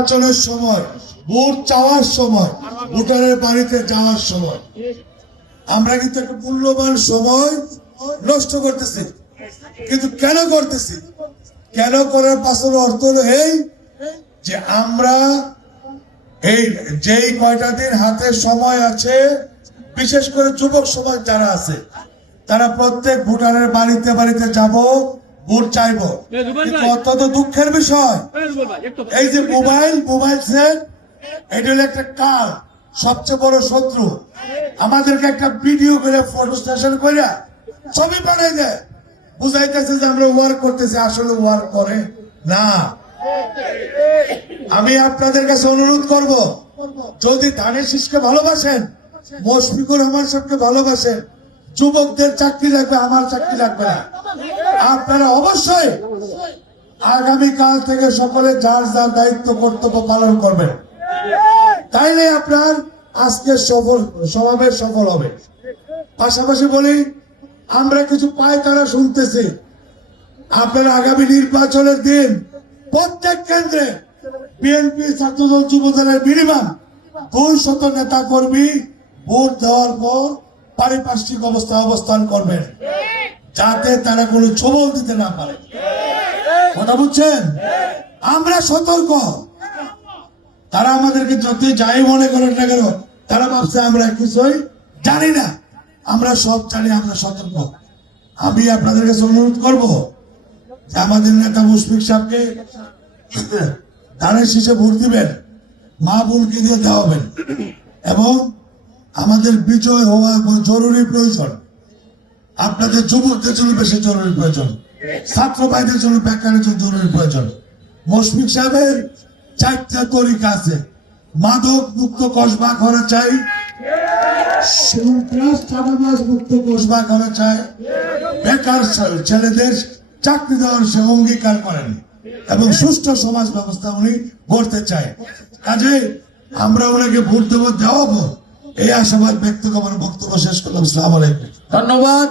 নির্বাচনের সময়, ভোট চাওয়ার সময়, ভোটারের বাড়িতে যাওয়ার সময়। আমরা কিন্তু একটা মূল্যবান সময় নষ্ট করতেছি। কিন্তু কেন করতেছি? কেন করার পাশে অর্থ হলো এই যে আমরা এই যেই কয়টা দিন হাতে সময় আছে, বিশেষ করে যুবক সমাজ যারা আছে, তারা প্রত্যেক ভোটারের বাড়িতে বাড়িতে যাব ভোট চাইব। অত্যন্ত দুঃখের বিষয় এই যে মোবাইল মোবাইল সেট এটা হলো একটা কাল সবচেয়ে বড় শত্রু। আমাদেরকে একটা ভিডিও করে ফটো স্টেশন করে ছবি বানাই দেয়। বুঝাইতেছে যে আমরা ওয়ার্ক করতেছি আসলে ওয়ার্ক করে না। আমি আপনাদের কাছে অনুরোধ করব যদি ধানের শীষকে ভালোবাসেন মুশফিকুর রহমান সাহেবকে ভালোবাসেন যুবকদের চাকরি লাগবে আমার চাকরি লাগবে না। আপনারা অবশ্যই আগামীকাল থেকে সকলে যার যার দায়িত্ব কর্তব্য পালন করবেন। তাইলে আপনার আজকের সফল, সমাবেশ সফল হবে। পাশাপাশি বলি, আমরা কিছু পায়তারা শুনতেছি। আপনারা আগামী নির্বাচনের দিন প্রত্যেক কেন্দ্রে বিএনপি ছাত্রদল যুবদলের মিনিমাম দুই শত নেতা কর্মী ভোট দেওয়ার পর পারিপার্শ্বিক অবস্থায় অবস্থান করবেন। যাতে তারা কোনো ছবল দিতে না পারে। কথা বুঝছেন? আমরা সতর্ক। তারা আমাদেরকে যত যাই মনে করেন না কেন, তারা ভাবছে আমরা কিছুই জানি না। আমরা সব জানি, আমরা সতর্ক। আমি আপনাদের কাছে অনুরোধ করব যে আমাদের নেতা মুশফিক সাহেবকে ধানের শীষে ভোট দিবেন, মা বোনকে দিয়ে দেওয়াবেন। এবং আমাদের বিজয় হওয়া জরুরি প্রয়োজন। আপনাদের যুবকদের জন্য বেশি জরুরি প্রয়োজন। ছাত্র ভাইদের জন্য বেকারের জন্য জরুরি প্রয়োজন। মুশফিক সাহেবের চারটা তরিকা আছে। মাদক মুক্ত কসবা করা চাই। মুক্ত কসবা করা চাই। বেকার ছেলেদের চাকরি দেওয়ার সে অঙ্গীকার করেন। এবং সুষ্ঠু সমাজ ব্যবস্থা উনি গড়তে চায়। কাজে আমরা ওনাকে ভোট দেবো দেওয়াবো। এই আশাবাদ ব্যক্ত করে আমার বক্তব্য শেষ করলাম। সালাম আলাইকুম। ধন্যবাদ।